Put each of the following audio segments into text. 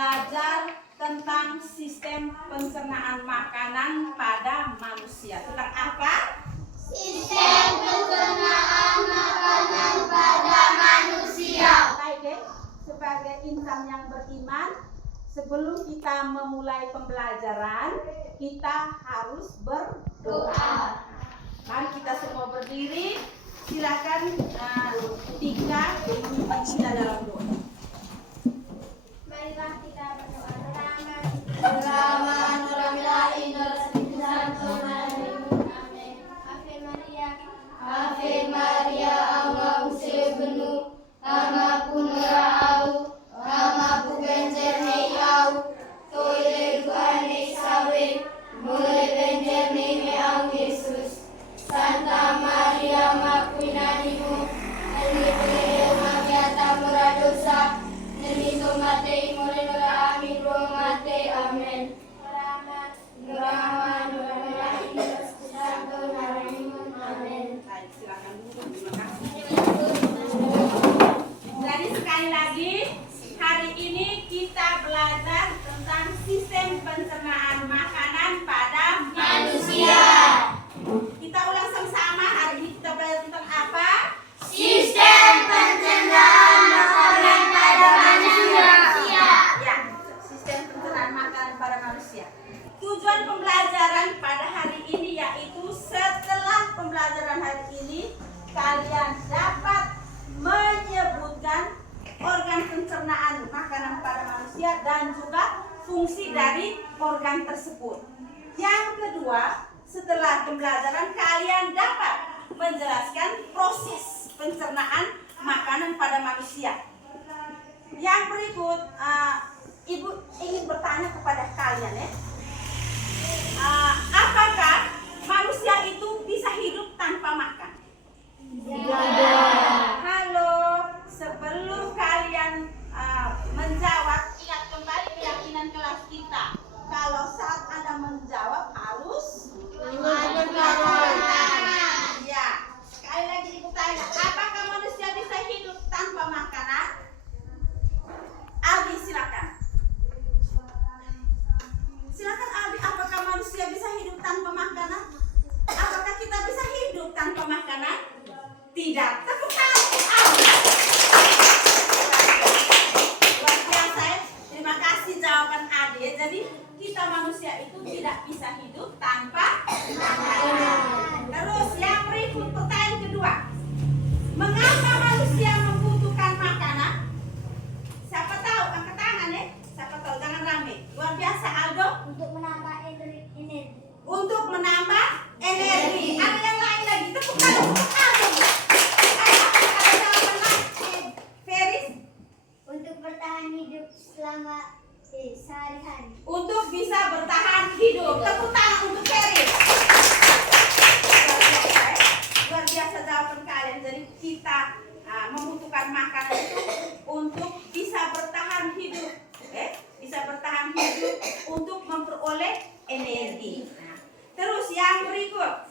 belajar tentang sistem pencernaan makanan pada manusia. Tentang apa? Sistem pencernaan makanan pada manusia. Baik, sebagai insan yang beriman, sebelum kita memulai pembelajaran, kita harus berdoa. Mari kita semua berdiri. Silakan Tika memimpin kita dalam doa. Marilah kita berdoa. Ave Maria, Angau sebenuh, Amaku nerau, Amaku benjer heyau, Toile duane sawe, Mole benjer meau Yesus. Santa Maria Makuinanimu, Elmi Magiata Muradosa, Nemi Tomate Morenora Amin Romate, Amen. Jadi sekali lagi, hari ini kita belajar tentang sistem pencernaan makanan pada manusia. Kita ulang sama-sama. Hari ini kita belajar tentang apa? Sistem pencernaan makanan pada manusia. Ya, sistem pencernaan makanan pada manusia. Tujuan pembelajaran pada hari ini yaitu setelah pembelajaran hari ini kalian dapat menyebutkan organ pencernaan makanan pada manusia dan juga fungsi dari organ tersebut. Yang kedua, setelah pembelajaran kalian dapat menjelaskan proses pencernaan makanan pada manusia. Yang berikut, Ibu ingin bertanya kepada kalian ya. Apakah manusia itu bisa hidup tanpa makan? Halo, sebelum kalian menjawab, ingat kembali keyakinan kelas kita. Kalau saat Anda menjawab harus ya. Sekali lagi Ibu tanya, apakah manusia bisa hidup tanpa makanan? Aldi silakan. Silakan Aldi, apakah manusia bisa hidup tanpa makanan? Apakah kita bisa hidup tanpa makanan? Tidak. Tepuk tangan Aldi. Luar biasa ya. Terima kasih jawaban Aldi. Jadi kita manusia itu tidak bisa hidup tanpa makanan. Terus yang berikut pertanyaan kedua. Mengapa manusia membutuhkan makanan? Siapa tahu? Angkat tangan ya. Siapa tahu? Jangan rame. Luar biasa Aldo. Untuk menambah energi. Untuk menambah energi. Ada yang lain lagi. Tepuk tangan untuk Aldo. Ada jawaban lain. Feris. Untuk bertahan hidup selama sehari-hari. Untuk bisa bertahan hidup. Tepuk tangan untuk Feris. Luar biasa jawaban kalian. Jadi kita membutuhkan makanan itu untuk bisa bertahan hidup. Bisa bertahan hidup untuk memperoleh energi. Terus yang berikut,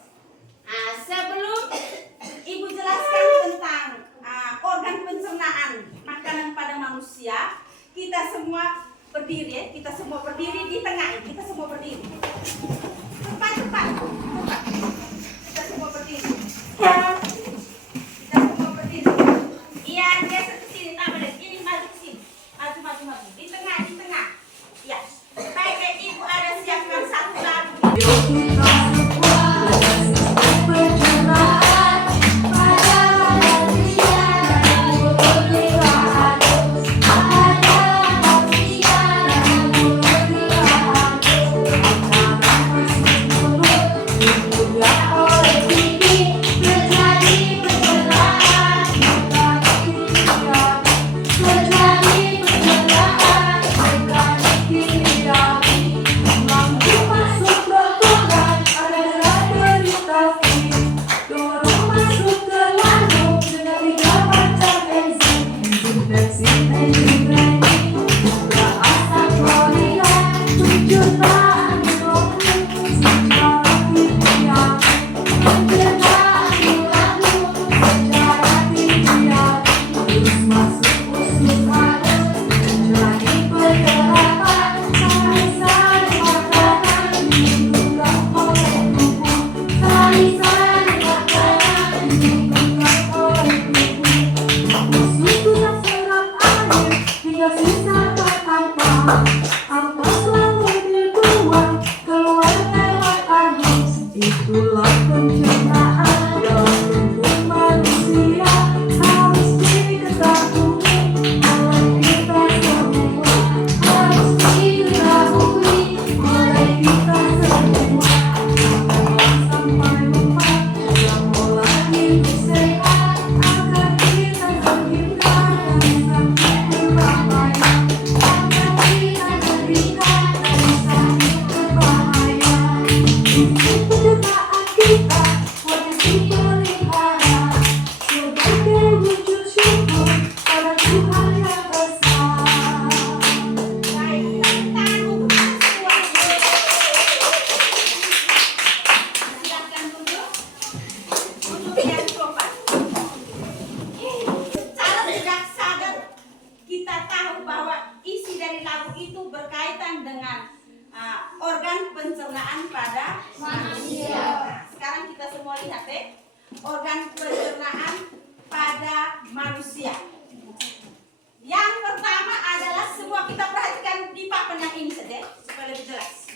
sebelum Ibu jelaskan tentang organ pencernaan makanan pada manusia, kita semua berdiri ya. Kita semua berdiri di tengah. Kita semua berdiri. Cepat. Kita semua berdiri. Kita semua berdiri. Iya, geser ke sini. Tambah lagi. Ini maju ke sini. Maju. Di tengah. Ya. Baik, Ibu ada siapkan satu lagu. Mampu masuk berdoa. Apa selalu dibuang keluar lewat angin. Itulah pencernaan dalam tubuh manusia. Harus diketahui oleh kita semua. Harus diketahui oleh kita semua. Janganlah sampai lupa yang mulai hidup sehat agar kita terhindar dari sakit berbahaya. Agar kita terhindar dari sakit berbahaya. Ini pencernaan kita wajib dipelihara sebagai wujud syukur pada Tuhan yang besar. Baik, tepuk tangan untuk semua. Silakan duduk. Duduk yang sopan. Secara tidak sadar kita tahu bahwa isi dari lagu itu berkaitan dengan organ pencernaan pada manusia. Nah, sekarang kita semua lihat organ pencernaan pada manusia. Yang pertama adalah semua kita perhatikan di papan yang ini saja supaya lebih jelas.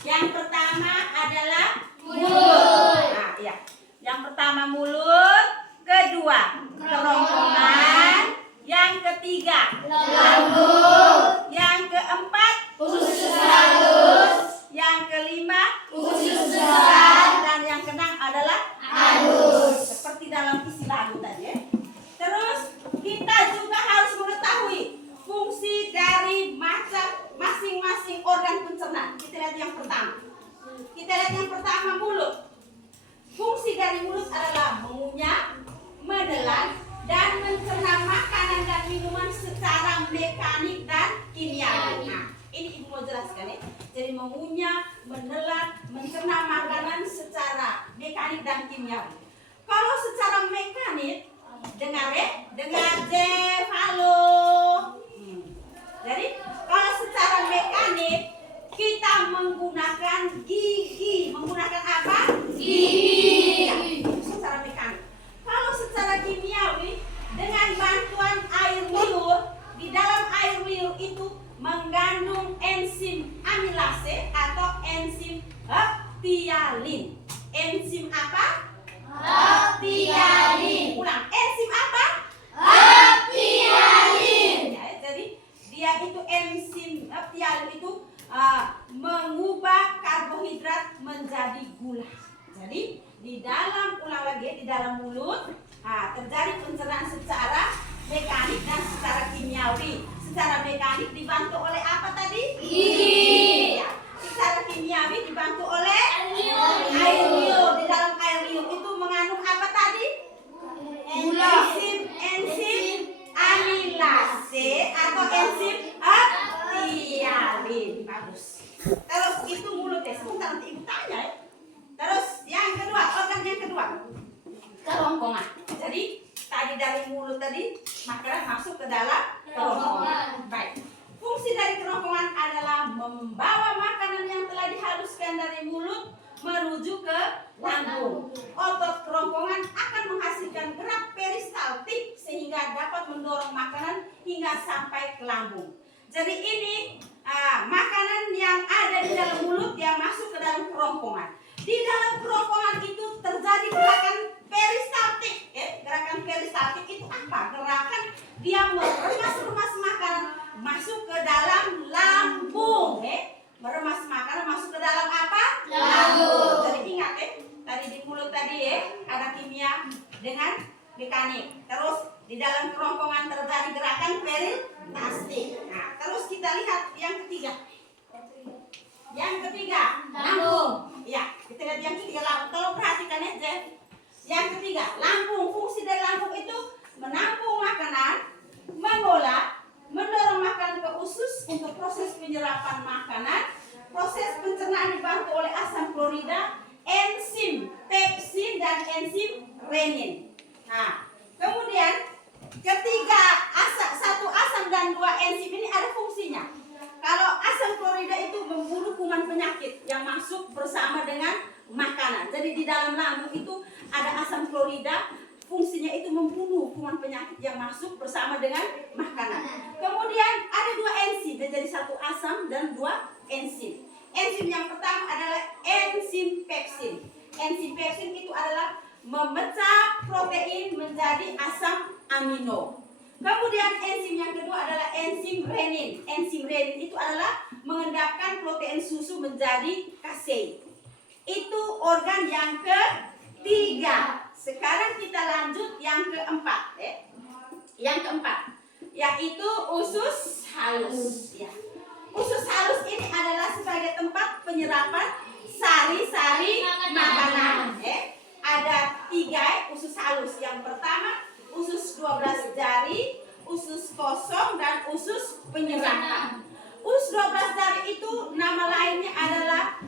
Yang pertama adalah mulut. Nah, iya. Yang pertama mulut, kedua kerongkongan, yang ketiga lambung, yang keempat usus halus, yang kelima usus besar, dan yang keenam adalah halus. Seperti dalam isi lagu tadi ya. Terus kita juga harus mengetahui fungsi dari masing-masing organ pencernaan. Kita lihat yang pertama. Kita lihat yang pertama mulut. Fungsi dari mulut adalah mengunyah, menelan, dan mencerna makanan dan minuman secara mekanik dan kimiawi. Nah, ini ibu mau jelaskan ya. Jadi mengunyah, menelan, mencerna makanan secara mekanik dan kimiawi. Kalau secara mekanik, dengar ya, dengar Jeff, halo. Jadi kalau secara mekanik kita menggunakan gigi, menggunakan apa? Gigi. Ya, itu secara mekanik. Kalau secara kimiawi dengan bantuan air liur, di dalam air liur itu mengandung enzim amilase atau enzim heptialin. Enzim apa? Heptialin. Ulang, enzim apa? Heptialin. Ya, jadi dia itu enzim heptialin itu mengubah karbohidrat menjadi gula. Jadi di dalam, ulang lagi, di dalam mulut terjadi pencernaan secara mekanik dan secara kimiawi. Secara mekanik dibantu oleh apa tadi? Gigi. Ya. Secara kimiawi dibantu oleh air liur. Di dalam air liur itu mengandung apa tadi? Enzim amilase atau enzim heptialin. Bagus. Terus itu mulut ya. Sebentar nanti ibu tanya ya. Terus yang kedua, organ yang kedua, kerongkongan. Jadi tadi dari mulut tadi makanan masuk ke dalam kerongkongan. Baik. Fungsi dari kerongkongan adalah membawa makanan yang telah dihaluskan dari mulut menuju ke lambung. Otot kerongkongan akan menghasilkan gerak peristaltik sehingga dapat mendorong makanan hingga sampai ke lambung. Jadi ini makanan yang ada di dalam mulut yang masuk ke dalam kerongkongan. Di dalam kerongkongan itu terjadi gerakan peristaltik. Gerakan peristaltik itu apa? Gerakan dia meremas-remas makanan masuk ke dalam lambung. Meremas makanan masuk ke dalam apa? Lambung. Jadi ingat tadi di mulut tadi ada kimia dengan mekanik. Terus di dalam kerongkongan terjadi gerakan peristaltik. Nah, terus kita lihat yang ketiga. Yang ketiga, lambung. Ya, kita lihat yang ketiga lambung. Tolong perhatikan ya, Jeff. Yang ketiga, lambung. Fungsi dari lambung itu menampung makanan, mengolah, mendorong makanan ke usus untuk proses penyerapan makanan. Proses pencernaan dibantu oleh asam klorida, enzim pepsin, dan enzim renin. Nah, kemudian ketiga satu asam dan dua enzim ini ada fungsinya. Kalau asam klorida itu membunuh kuman penyakit yang masuk bersama dengan makanan. Jadi di dalam lambung itu ada asam klorida, fungsinya itu membunuh kuman penyakit yang masuk bersama dengan makanan. Kemudian ada dua enzim, jadi satu asam dan 2 enzim. Enzim yang pertama adalah enzim pepsin. Enzim pepsin itu adalah memecah protein menjadi asam amino. Kemudian enzim yang kedua adalah enzim renin. Enzim renin itu adalah mengendapkan protein susu menjadi kasein. Itu organ yang ketiga. Sekarang kita lanjut yang keempat, Yang keempat yaitu usus halus. Ya. Usus halus ini adalah sebagai tempat penyerapan sari-sari makanan. Ada 3 usus halus. Yang pertama usus 12 jari, usus kosong, dan usus penyerapan. Usus 12 jari itu nama lainnya adalah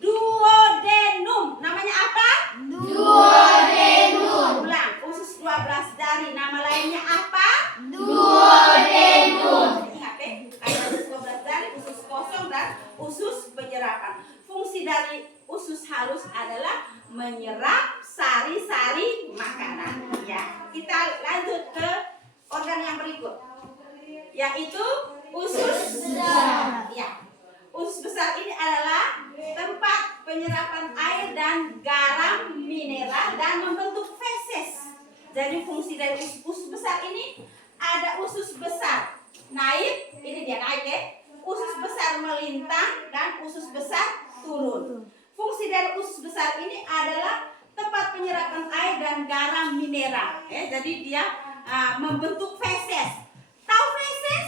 duodenum. Namanya apa? Duodenum. Ulang, usus 12 jari nama lainnya apa? Duodenum. Ingat ada usus 12 jari, usus kosong, dan usus penyerapan. Fungsi dari usus halus adalah menyerap sari-sari makanan. Ya, kita lanjut ke organ yang berikut, yaitu usus besar. Ya, usus besar ini adalah tempat penyerapan air dan garam mineral dan membentuk feses. Jadi fungsi dari usus besar ini ada usus besar naik, ini dia naik usus besar melintang dan usus besar turun. Fungsi dari usus besar ini adalah tempat penyerapan air dan garam mineral. Jadi dia membentuk feses. Tahu feses?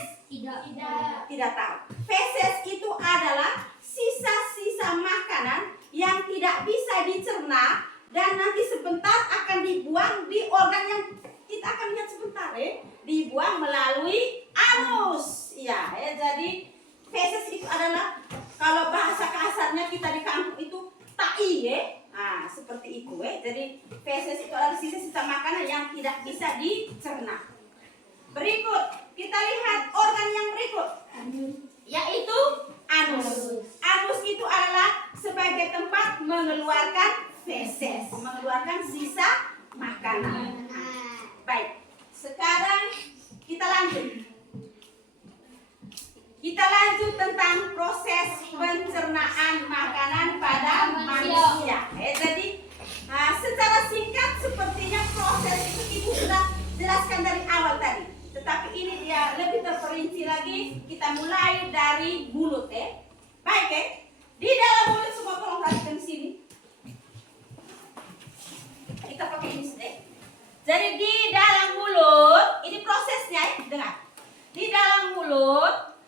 Tidak tahu. Feses itu adalah sisa-sisa makanan yang tidak bisa dicerna dan nanti sebentar akan dibuang di organ yang kita akan lihat sebentar, dibuang melalui anus. Ya, jadi feses itu adalah, kalau bahasa kasarnya kita di kampung itu tai, seperti itu. Jadi feses itu adalah sisa-sisa makanan yang tidak bisa dicerna. Berikut kita lihat organ yang berikut, yaitu anus. Anus itu adalah sebagai tempat mengeluarkan feses, mengeluarkan sisa makanan. Baik, sekarang kita lanjut. Kita lanjut tentang proses pencernaan makanan pada manusia. Jadi secara singkat sepertinya proses itu Ibu sudah jelaskan dari awal tadi. Tetapi ini dia lebih terperinci lagi. Kita mulai dari mulut. Baik, di dalam mulut semua tolong perhatikan sini. Kita pakai ini. Jadi di dalam mulut ini prosesnya, dengar. Di dalam mulut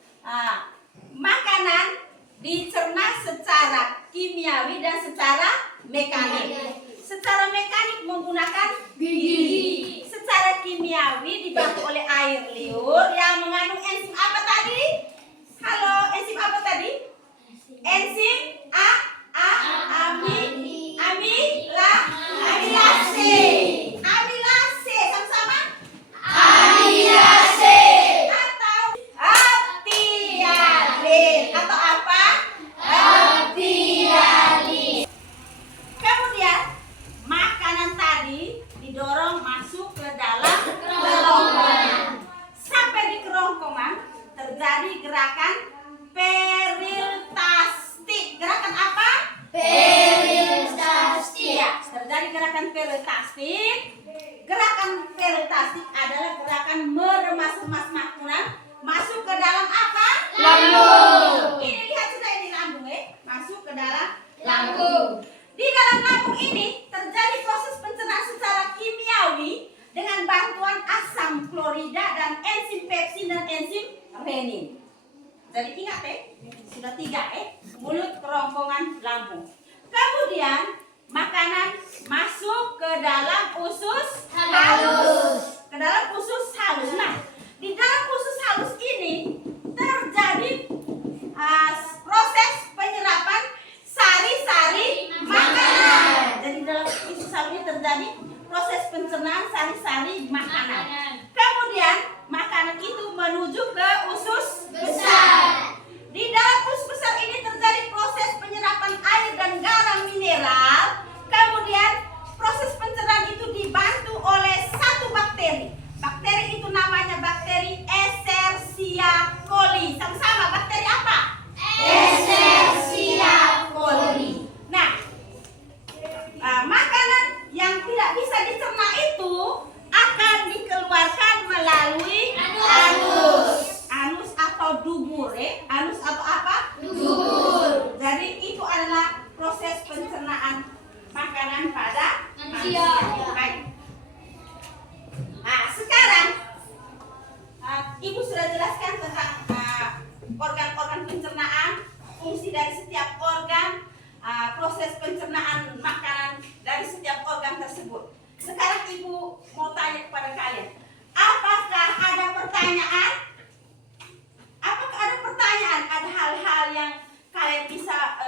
makanan dicerna secara kimiawi dan secara mekanik. Secara mekanik menggunakan gigi. Secara kimiawi dibantu oleh air liur yang mengandung enzim apa tadi? Halo, enzim apa tadi? Enzim amilase. Amilase sama-sama? Amilase. Atau apa? Aptialin. Kemudian makanan tadi didorong masuk ke dalam kerongkongan. Sampai di kerongkongan terjadi gerakan peristaltik. Gerakan apa? Peristaltik. Ya, terjadi gerakan peristaltik. Gerakan peristaltik adalah gerakan meremas-remas makanan masuk ke dalam apa? Lambung. Ini lihat sudah ini lambung, masuk ke dalam lambung. Di dalam lambung ini terjadi proses pencernaan secara kimiawi dengan bantuan asam klorida dan enzim pepsin dan enzim renin. Jadi ingat sudah 3 mulut, kerongkongan, lambung. Kemudian makanan masuk ke dalam usus halus. Ke dalam usus halus. Nah, di dalam usus halus ini terjadi proses penyerapan sari-sari makanan. Jadi dalam usus halus ini terjadi proses pencernaan sari-sari makanan. Kemudian makanan itu menuju ke usus besar. Di dalam usus besar ini terjadi proses penyerapan air dan garam mineral. Kemudian proses pencernaan itu dibantu oleh satu bakteri. Bakteri itu namanya bakteri Escherichia organ-organ pencernaan, fungsi dari setiap organ, proses pencernaan makanan dari setiap organ tersebut. Sekarang Ibu mau tanya kepada kalian, apakah ada pertanyaan? Apakah ada pertanyaan? Ada hal-hal yang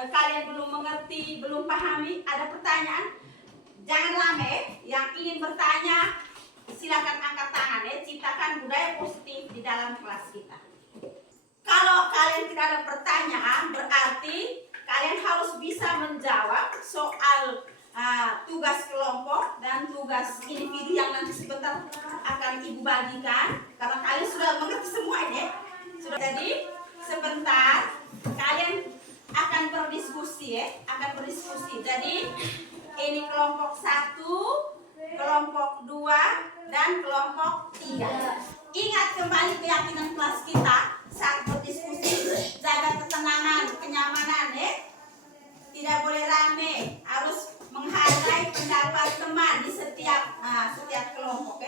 kalian belum mengerti, belum pahami? Ada pertanyaan? Jangan lama yang ingin bertanya silakan angkat tangan ciptakan budaya positif di dalam kelas kita. Kalau kalian tidak ada pertanyaan, berarti kalian harus bisa menjawab soal tugas kelompok dan tugas individu yang nanti sebentar akan Ibu bagikan, karena kalian sudah mengerti semua ini. Jadi sebentar kalian akan berdiskusi Jadi ini kelompok 1, kelompok 2, dan kelompok 3. Ingat kembali keyakinan kelas kita saat berdiskusi, jaga ketenangan, kenyamanan Tidak boleh rame, harus menghargai pendapat teman di setiap kelompok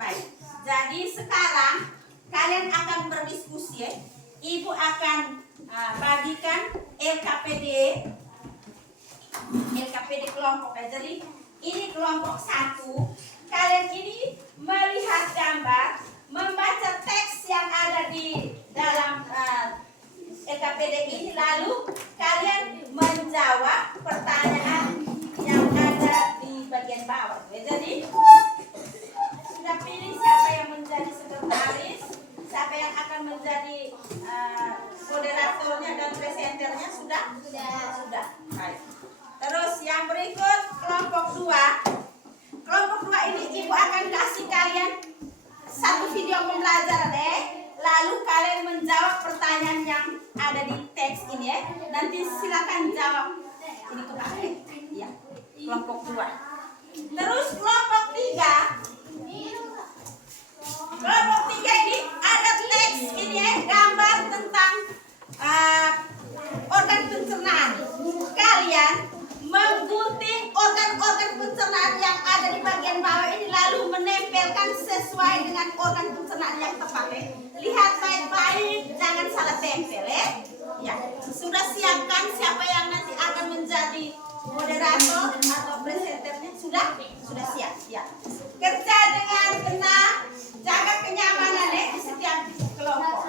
Baik. Jadi sekarang kalian akan berdiskusi Ibu akan bagikan LKPD kelompok. Jadi ini kelompok 1. Kalian ini melihat gambar, membaca teks yang ada di dalam LKPD ini, lalu kalian menjawab pertanyaan yang ada di bagian bawah. Jadi sudah pilih siapa yang menjadi sekretaris, siapa yang akan menjadi moderatornya dan presenternya, sudah. Baik. Terus yang berikut kelompok 2. Kelompok 2 ini Ibu akan kasih kalian satu video pembelajaran lalu kalian menjawab pertanyaan yang ada di teks ini Nanti silakan jawab ini kembali. Ya. Kelompok 2. Terus kelompok 3. Kelompok 3 ini ada teks ini gambar tentang organ pencernaan. Kalian menggunting organ-organ pencernaan yang ada di bagian bawah ini, lalu menempelkan sesuai dengan organ pencernaan yang tepat Lihat baik-baik, jangan salah tempel Ya, sudah siapkan siapa yang nanti akan menjadi moderator atau presenternya? Sudah siap ya. Kerja dengan tenang, jaga kenyamanan di setiap kelompok.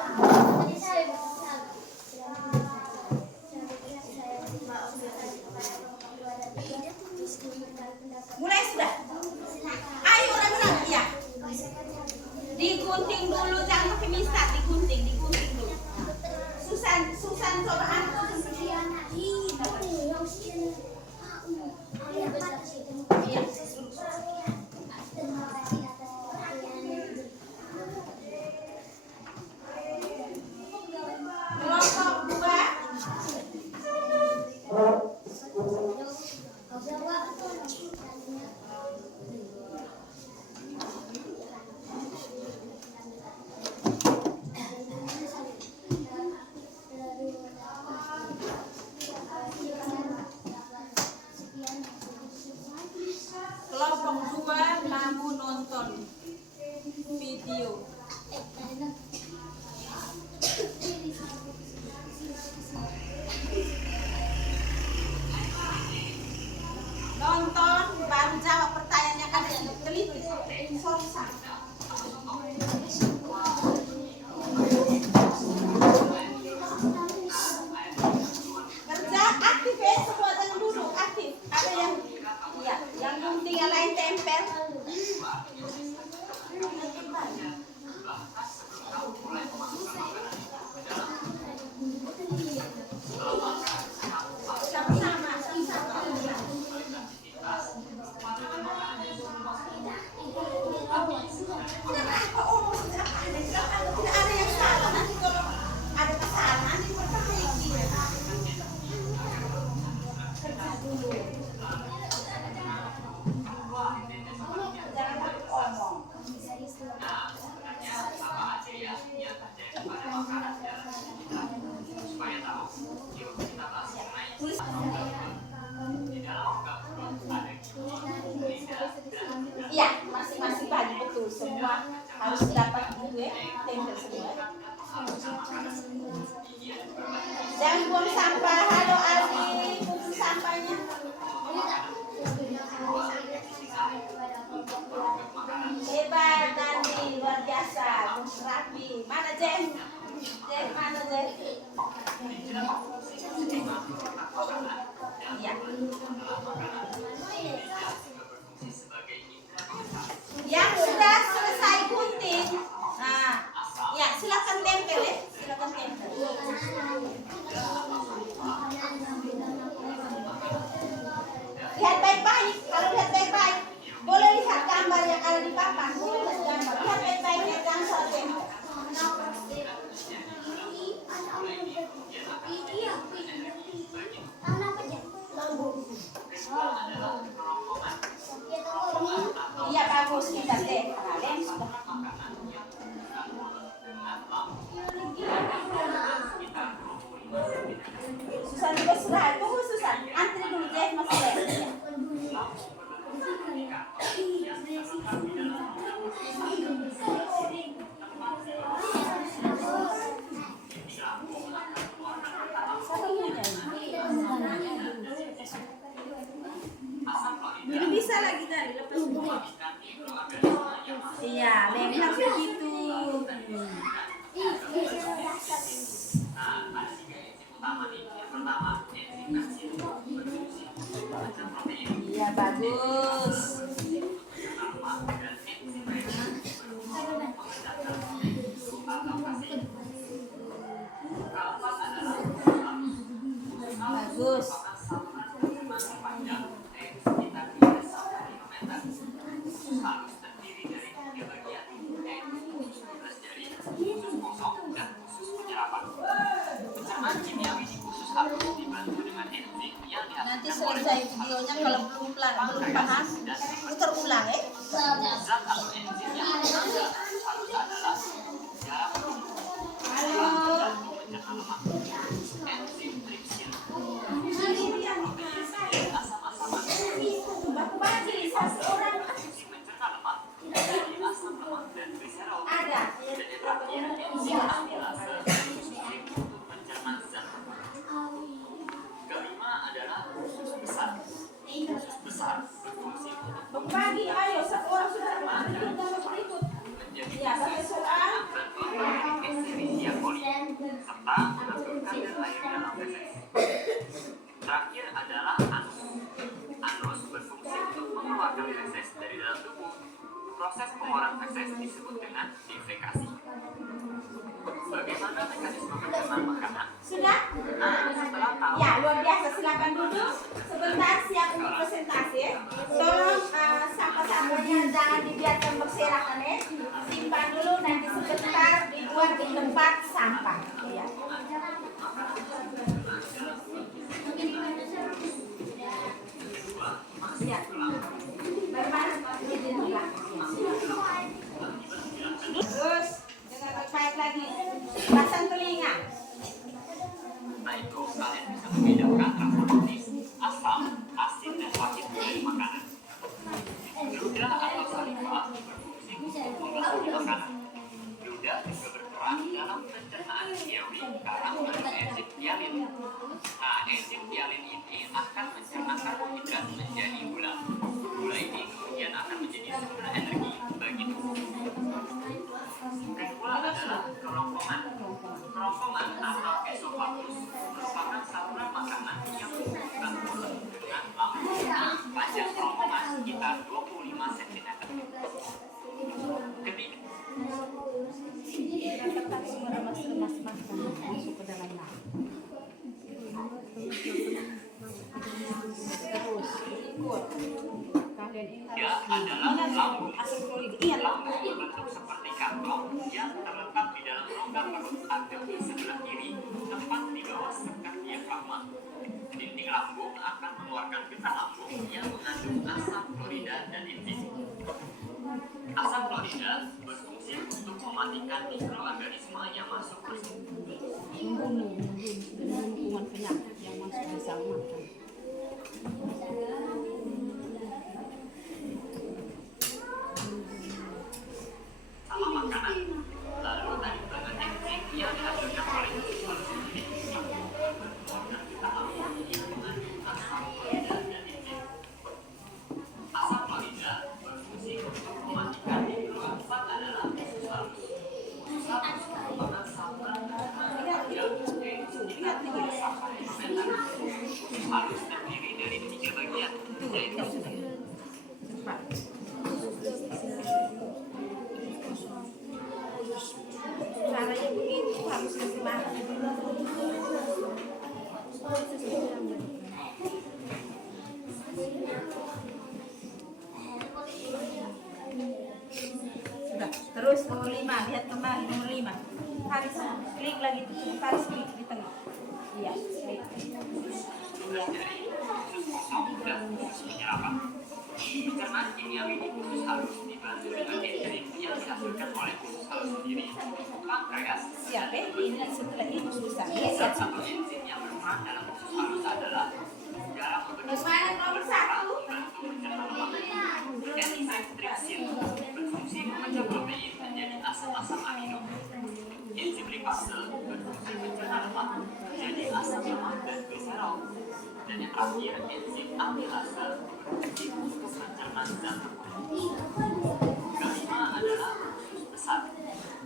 Mulai sudah. Ayo orang-orang ya. Digunting dulu, jangan pakai misat, digunting dulu. Susan coba angkat. Kelompok 2 kamu nonton video. Nonton baru jawab pertanyaan yang ada di teliti. Kerja aktif semua, jangan duduk, aktif. Ada yang gunting, yang lain tempel. Sama-sama. Tidak ada yang salah. Nanti kalau ada kesalahan diperbaiki. Kerja dulu. Jangan takut omong. Iya, masing-masing bagi betul, semua harus dapat gitu tempel semua. buang sampah. Halo Aldi, buang sampahnya. Hebat Nandi, luar biasa, rapi. Mana Jen? Jen mana Jen? Ya. Yang sudah selesai gunting, nah, ya silakan tempel ya, silakan tempel. Lihat baik-baik, kalau lihat baik-baik, boleh lihat gambar yang ada di papan, boleh lihat gambar, lihat baik-baik, lihat jangan salah tempel. Iya bagus, kita deh, kalian sudah. Susan juga sudah, tunggu Susan, antri dulu deh masih deh. Jadi bisa lagi dari lepas dulu. Iya, memang begitu. Iya bagus. Bagus. Nanti selesai videonya kalau belum paham, putar ulang ya. Halo. Baku bagi satu orang. Ada. Berbagi, ayo satu orang sudah berikut. Ya, satu soal. Terakhir adalah anus. Anus berfungsi untuk mengeluarkan feses dari dalam tubuh. Proses pengeluaran feses disebut dengan defekasi. Bagaimana mekanisme pencernaan makanan? Sudah? Nah, setelah tahu Ya, luar biasa. Silakan duduk. Sebentar siap untuk presentasi ya. Tolong sampah-sampahnya jangan dibiarkan berserakan ya. Simpan dulu, nanti sebentar dibuat di tempat sampah. Ya. Ya. Bagaimana? Izin pulang. Terus dengar baik-baik lagi. Pasang telinga. Nah itu kalian bisa membedakan rasa manis, asam, asin, dan pahit dari makanan. Ludah atau saliva berfungsi untuk mengelabui makanan. Ludah juga berperan dalam pencernaan kiawi karena mengandung enzim tialin. Nah, enzim tialin ini akan mencerna karbohidrat menjadi gula. Gula ini kemudian akan menjadi sumber energi bagi tubuh. Kedua adalah kerongkongan. Kerongkongan atau esofagus merupakan saluran makanan yang menghubungkan mulut dengan lambung. Panjang kerongkongan sekitar 25 cm. Ketiga, Kita tetap semua remas-remas makan masuk ke dalam lambung. Terus ikut. Kalian ingat adalah lambung. asam klorid. Ingat Lambung berbentuk seperti kantong yang terletak di dalam rongga perut atau di sebelah kiri, tepat di bawah sekat diafragma. Dinding lambung akan mengeluarkan getah lambung yang mengandung asam klorida dan enzim. Asam klorida berfungsi untuk mematikan mikroorganisme yang masuk ke tubuh. membunuh kuman penyakit yang masuk di sel makan. Sama makanan. Lalu tadi dengan enzim yang dihasilkan oleh manusia. halus terdiri dari 3 bagian, yaitu Cepat. Caranya begitu harus kasih makan. Sudah, terus nomor 5, lihat kembali nomor 5. Taris, klik lagi tuh, taris klik di tengah. Iya, klik. Iya. usus kosong dan usus penyerapan. Pencernaan kimiawi di usus halus dibantu dengan enzim yang dihasilkan oleh usus halus sendiri. Pankreas Siapa ini setelah ini susah. Ya, salah siap. satu enzim yang berperan dalam usus halus adalah garam Yang mana nomor 1? membantu pencernaan lemak. Enzim tripsin berfungsi memecah protein menjadi asam-asam amino. Enzim lipase berfungsi mencerna lemak menjadi asam lemak dan gliserol. Dan yang terakhir, enzim amilase berfungsi untuk mencerna zat tepung. Kelima adalah usus besar.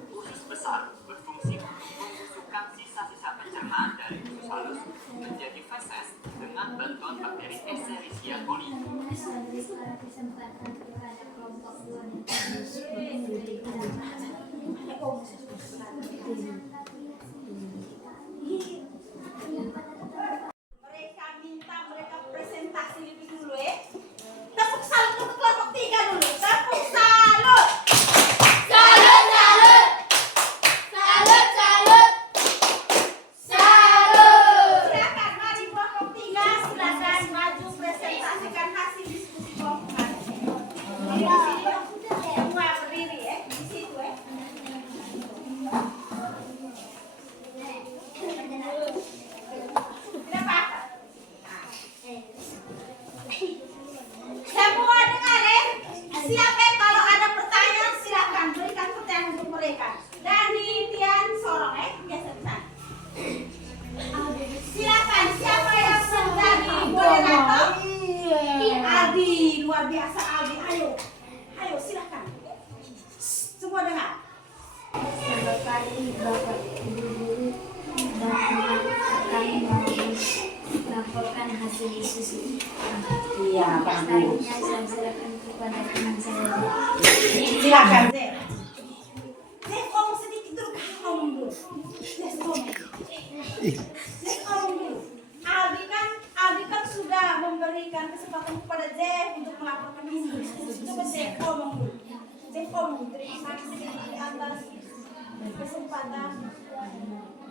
Usus besar berfungsi untuk membusukkan sisa-sisa pencernaan dari usus halus menjadi feses dengan bantuan bakteri Escherichia coli. Kesempatan kepada kelompok 2. Mereka minta mereka presentasi lebih dulu ya. Tepuk salut untuk kelompok 3 dulu. Tepuk salut. Salut, salut. Salut, salut. Salut. Silakan mari kelompok 3, silakan maju presentasikan hasil diskusi kelompok. Di sini semua berdiri ya, di situ ya. Tidak apa-apa. Semua dengar ya. Siapa kalau ada pertanyaan silakan berikan pertanyaan untuk mereka. Dani, Tian, Sorong biasa di sana. Silakan siapa yang menjadi moderator? Aldi, luar biasa Aldi. Ayo silakan. Semua dengar. Selamat pagi Bapak Ibu Guru dan teman-teman akan melaporkan hasil diskusi. Iya, Selanjutnya saya serahkan kepada teman saya. Silakan, Zek. Zek, ngomong sedikit dulu. Ngomong dulu. Zek, ngomong. Zek, ngomong dulu. Aldi kan sudah memberikan kesempatan kepada Zek untuk melaporkan hasil diskusi. Coba Zek ngomong dulu. Zek ngomong. Terima kasih atas kesempatan.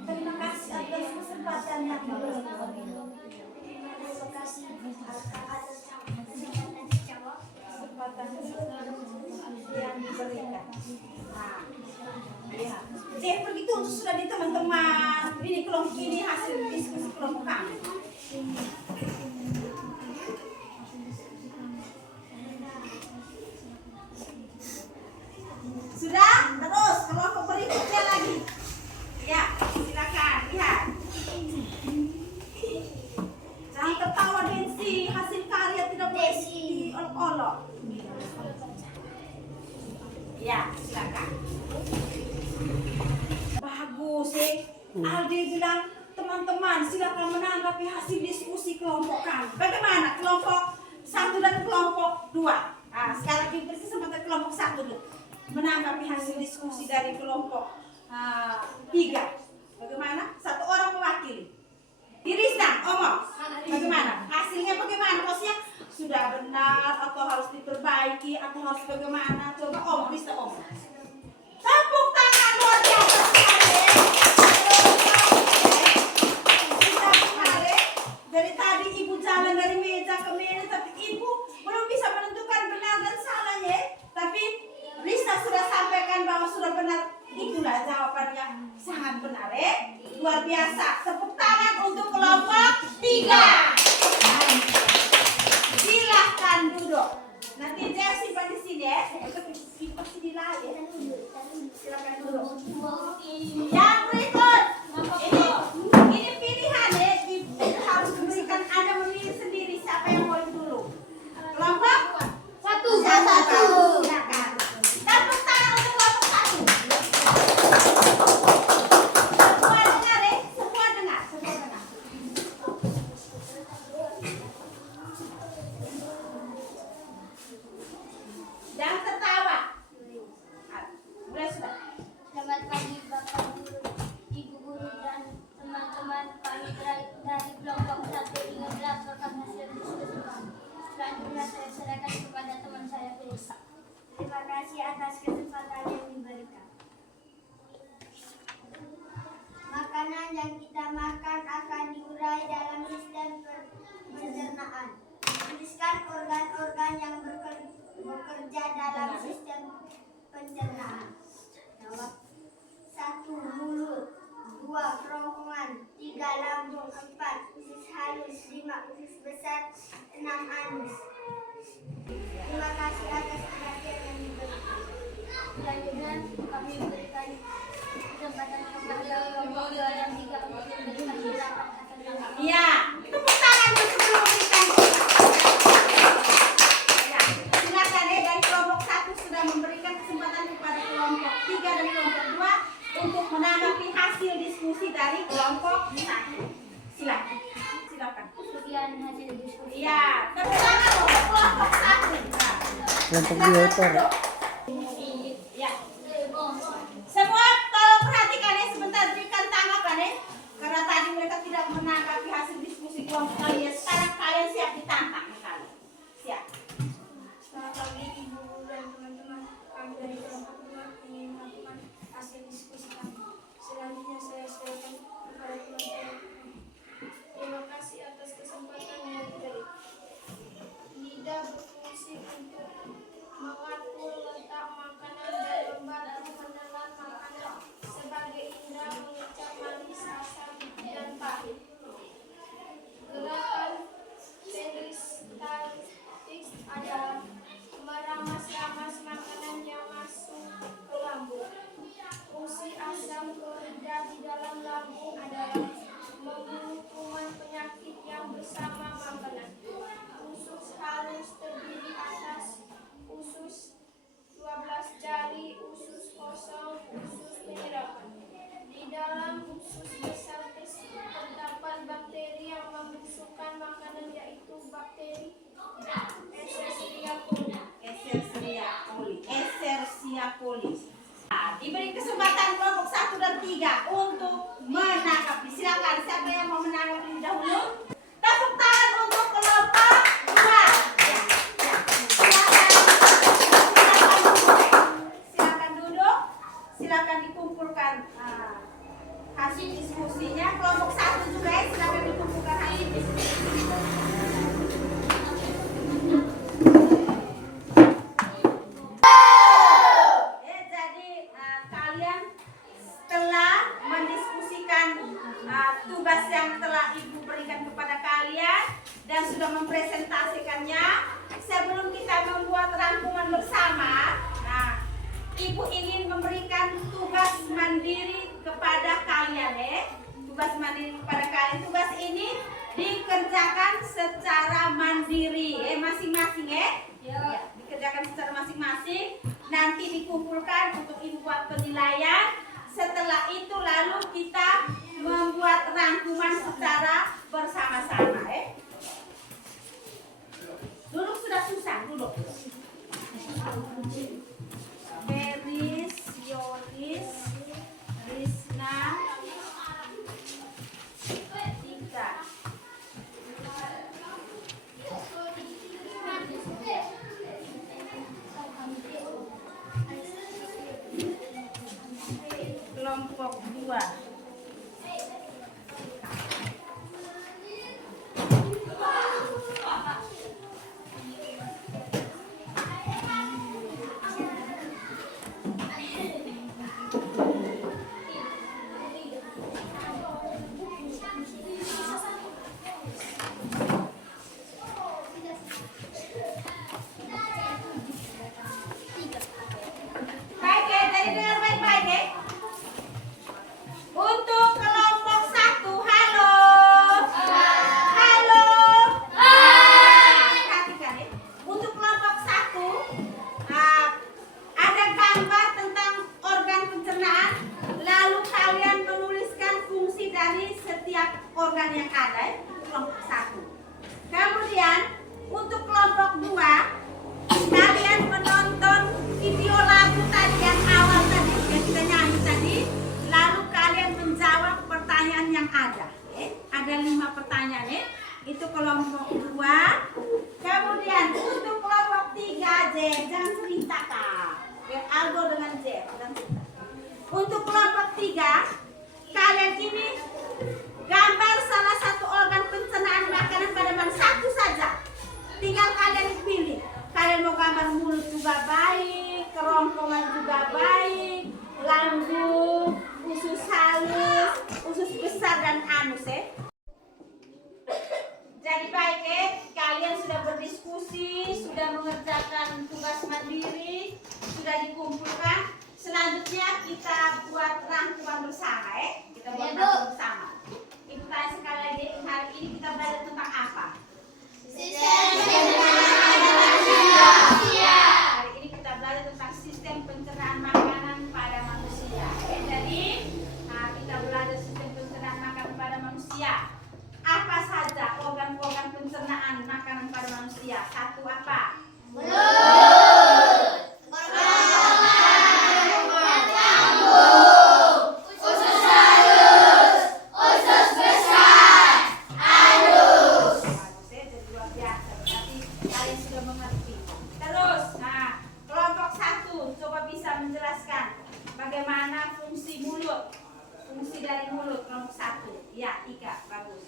Terima kasih atas kesempatan yang diberikan. Terima kasih atas Kesempatan yang diberikan. Nah, ya. Saya begitu untuk sudah di teman-teman. Ini kelompok ini hasil diskusi kelompok kami. Sudah? Terus kelompok berikutnya lagi. Ya, silakan lihat. Jangan tertawa Densi, hasil karya tidak boleh diolok-olok. Ya, silakan. Bagus ya. Aldi bilang teman-teman silakan menanggapi hasil diskusi kelompok kami. Bagaimana kelompok 1 dan kelompok 2? Nah, sekarang kita beri kesempatan kelompok 1 dulu menanggapi hasil diskusi dari kelompok 3. Bagaimana? 1 orang mewakili. Irisna, omong. Bagaimana? Hasilnya bagaimana? Maksudnya sudah benar atau harus diperbaiki atau harus bagaimana? Coba omong, Irisna omong. Tepuk tangan luar biasa sekali. Kita kemarin dari tadi ibu jalan dari meja ke meja, tapi ibu belum bisa menentukan benar dan salahnya. Tapi Risa sudah sampaikan bahwa sudah benar. Itulah jawabannya sangat benar luar biasa. Tepuk tangan untuk kelompok 3. Silahkan duduk. Nanti dia simpan di sini ya. Simpan di sini lah ya. Silakan duduk. Yang berikut. Ini pilihan ya. Ibu harus memberikan Anda memilih sendiri siapa yang mau dulu. Kelompok 1. Silakan. Tepuk tangan untuk kelompok 1. Semua dengar ya. Semua dengar. 3 lambung, 4 usus halus, 5 usus besar, 6 anus. Terima kasih atas perhatian yang diberikan. Selanjutnya kami berikan kesempatan kepada kelompok 2 dan 3 untuk memberikan pendapat atas nama. Iya, tepuk tangan dulu sebelum memberikan. Ya, silakan dari kelompok 1 sudah memberikan kesempatan kepada kelompok 3 dan kelompok 2 untuk menanggapi hasil diskusi dari kelompok 1. Silakan. Silakan. Sekian hasil diskusi. Iya, tepuk tangan untuk kelompok 1. Kelompok 2 itu Ya. Semua tolong perhatikan ya, sebentar berikan tanggapan ya. Karena tadi mereka tidak menanggapi hasil diskusi kelompok kalian. Sekarang kalian siap ditantang kali. Siap. Selamat pagi Ibu dan teman-teman. Kami dari kelompok 2 ingin melakukan hasil diskusi kami. Selanjutnya saya serahkan kepada kelompok. Terima kasih atas kesempatan yang diberi. Lidah berfungsi untuk mengatur letak makanan dan membantu menelan makanan sebagai indera mengecap manis, asam, dan pahit. Gerakan peristaltik adalah meramas-ramas makanan yang masuk ke lambung. Fungsi asam klorida di dalam lambung adalah membunuh kuman penyakit yang bersama makanan. Usus halus terdiri atas usus 12 jari, usus kosong, usus penyerapan. Di dalam usus besar terdapat bakteri yang membusukkan makanan, yaitu bakteri Escherichia coli. Escherichia coli. Nah, diberi kesempatan kelompok 1 dan 3 untuk menanggapi. Silakan, siapa yang mau menanggapi dahulu? Tepuk tangan untuk kelompok 2. Ya, ya. Silakan duduk. Silakan dikumpulkan hasil diskusinya. Kelompok 1 juga ya, silakan dikumpulkan hasil diskusinya. Jadi kalian telah mendiskusikan tugas yang telah Ibu berikan kepada kalian dan sudah mempresentasikannya. Sebelum kita membuat rangkuman bersama, Ibu ingin memberikan tugas mandiri kepada kalian Tugas mandiri kepada kalian. Tugas ini dikerjakan secara mandiri masing-masing Ya, dikerjakan secara masing-masing. Nanti dikumpulkan untuk Ibu buat penilaian. Setelah itu lalu kita membuat rangkuman secara bersama-sama Duduk sudah susah, duduk. Beris, Yoris, Rizna, Tika. Kelompok 2. Baik jadi dengar baik-baik Untuk kelompok 1, halo. Halo. Perhatikan Untuk kelompok 1 ada gambar tentang organ pencernaan. Lalu kalian menuliskan fungsi dari setiap organ yang ada kelompok 1. Kemudian untuk kelompok 2 kalian menonton video lagu tadi yang awal tadi yang kita nyanyi tadi. Lalu kalian menjawab pertanyaan yang ada. Ada 5 pertanyaan Itu kelompok 2. Kemudian untuk kelompok 3 Z, jangan cerita Kak. Biar Aldo dengan Z. Untuk kelompok 3 kalian ini gambar salah satu organ pencernaan makanan pada satu saja. Tinggal kalian pilih. Kalian mau gambar mulut juga baik, kerongkongan juga baik, lambung, usus halus, usus besar dan anus ini kita belajar tentang apa? Hari ini kita belajar tentang sistem pencernaan makanan pada manusia. Jadi kita belajar sistem pencernaan makanan pada manusia. Apa saja organ-organ pencernaan makanan pada manusia? Satu apa? Bagaimana fungsi mulut? Fungsi dari mulut kelompok 1. Ya, Ika, bagus.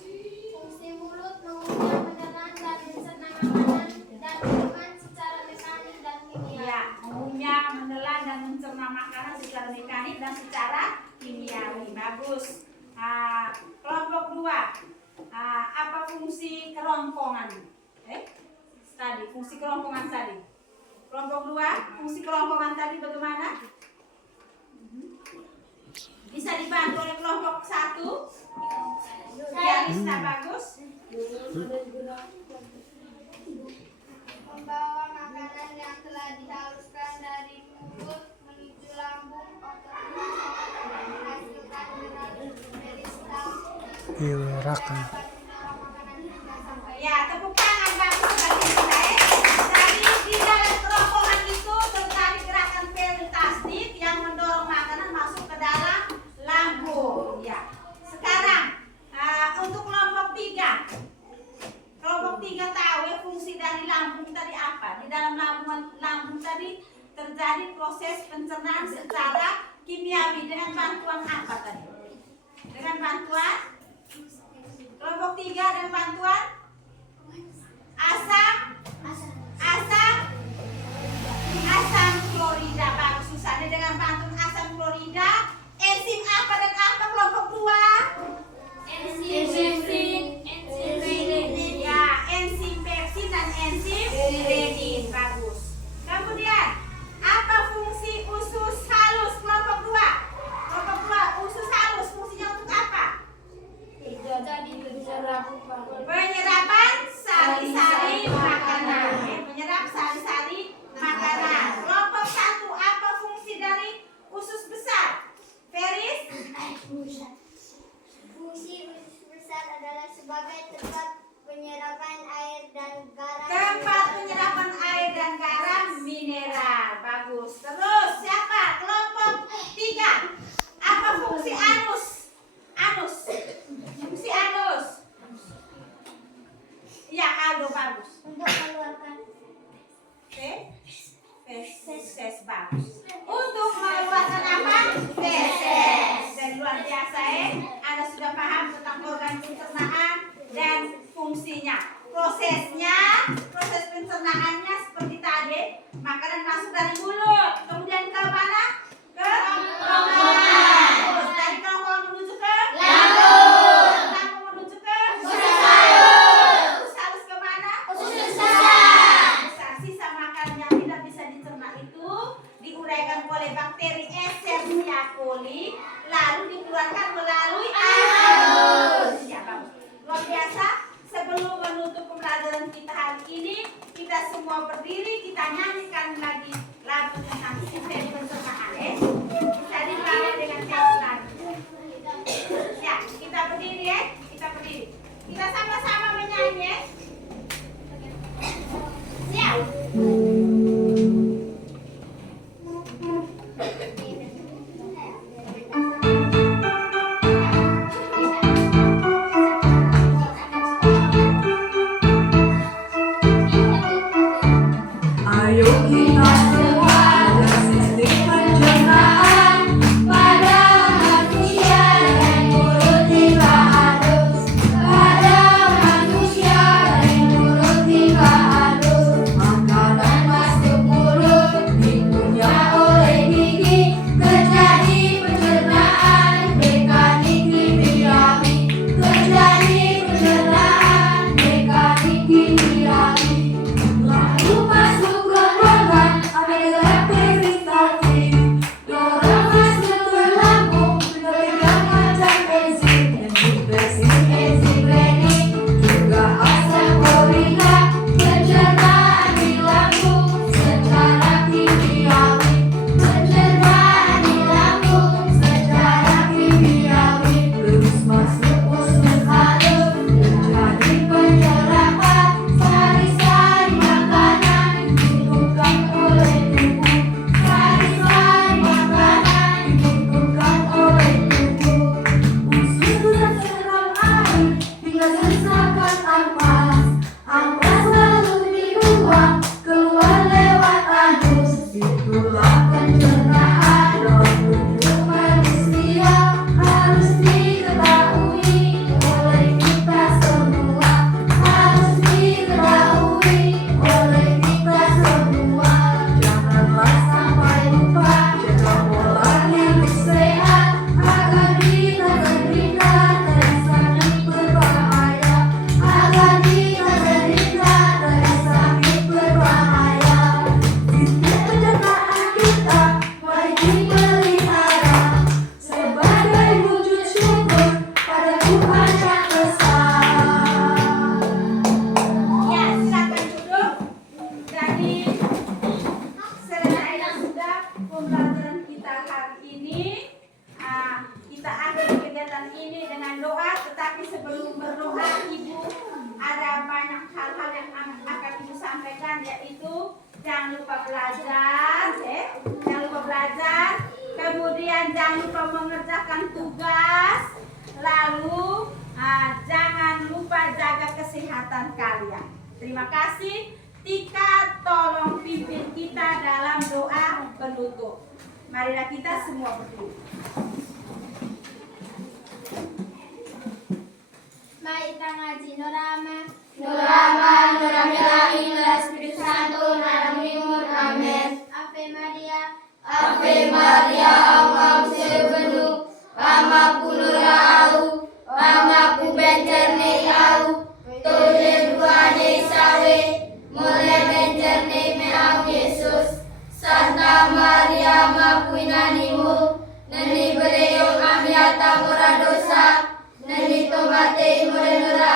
Fungsi mulut mengunyah, menelan, dan mencerna makanan dan minuman secara mekanik dan kimia. Ya, mengunyah, menelan, dan mencerna makanan secara mekanik dan secara kimiawi. Bagus. Kelompok 2. Apa fungsi kerongkongan? Tadi, fungsi kerongkongan tadi. Kelompok 2, fungsi kerongkongan tadi bagaimana? Bisa dibantu oleh kelompok 1. Ya, Rista, bagus. Membawa makanan yang telah dihaluskan dari mulut menuju lambung, otot menghasilkan mineral peristaltik. Iwerakan. Ya, tepuk tangan bagus bagi kita. Tadi di dalam kerongkongan itu terjadi gerakan peristaltik yang mendorong makanan masuk ke dalam lambung. Ya. Sekarang untuk kelompok 3. Kelompok 3 tahu ya fungsi dari lambung tadi apa? Di dalam lambung tadi terjadi proses pencernaan secara kimiawi dengan bantuan apa tadi? Dengan bantuan kelompok 3 dengan bantuan asam klorida. Bagus, Susana, dengan bantuan asam klorida. Enzim apa dan apa kelompok 2? Enzim Ya, enzim pepsin dan enzim renin. Bagus. Kemudian apa fungsi usus halus kelompok 2? Kelompok 2, usus halus fungsinya untuk apa? jadi penyerap Penyerapan sari-sari makanan. Menyerap sari-sari makanan. Kelompok 1, apa fungsi dari usus besar? Feris? Fungsi usus besar adalah sebagai tempat penyerapan air dan garam. Tempat penyerapan air dan garam mineral. Bagus. Terus siapa? Kelompok 3. Apa fungsi anus? Fungsi anus. Ya, Aldo, bagus. Untuk mengeluarkan Feses, bagus. Untuk mengeluarkan apa? Feses. Dan luar biasa Anda sudah paham tentang organ pencernaan dan fungsinya. Proses pencernaannya seperti tadi, makanan masuk dari mulut, kemudian ke mana? Ke kerongkongan. Terus dari kerongkongan menuju ke lambung. Lambung menuju ke usus halus ke mana? usus besar. Sisa makanan yang tidak bisa dicerna itu diuraikan oleh bakteri Escherichia coli, lalu dikeluarkan melalui anus. Ya, bagus. Luar biasa. Sebelum menutup pembelajaran kita hari ini, kita semua berdiri, kita nyanyikan lagi lagu tentang sistem pencernaan. Bisa dibangun dengan tes lagi. Ya, kita berdiri kita berdiri. Kita sama-sama menyanyi. Siap. Ayo kita semua pada sistem pencernaan mengesahkan ampas. Ampas lalu dibuang keluar lewat anus. Itulah pencernaan dalam tubuh manusia, harus diketahui oleh kita semua. Harus diketahui oleh kita semua. Janganlah sampai lupa jaga pola hidup sehat agar kita terhindar dari sakit berbahaya. Agar kita terhindar dari sakit berbahaya. Sistem pencernaan kita wajib dipelihara sebagai wujud syukur pada Tuhan yang Esa. Ya, silakan duduk. Jadi selesai sudah pembelajaran kita hari ini. Kita akhiri kegiatan ini dengan doa. Tetapi sebelum berdoa, Ibu ada banyak hal-hal yang akan Ibu sampaikan, yaitu jangan lupa belajar, jangan lupa belajar. Kemudian jangan lupa mengerjakan tugas. Lalu jangan lupa jaga kesehatan kalian. Terima kasih. Tika, tolong pimpin kita dalam doa penutup. Marilah kita semua berdua. Baik, kita ngaji Nurama, Nuramilahi, Nura Espiritu Santo, Nara Mimur, Amin. Ave Maria, Ama Usebenu, Ama Punura Au, Ama Kubenjerne Au, Tole Duane Sawe, Mole Benjerne Meau Yesus, Santa Maria Mapuinanimu, Nani Bereyong Amiata Mora Dosa, Nani Tomate More Nura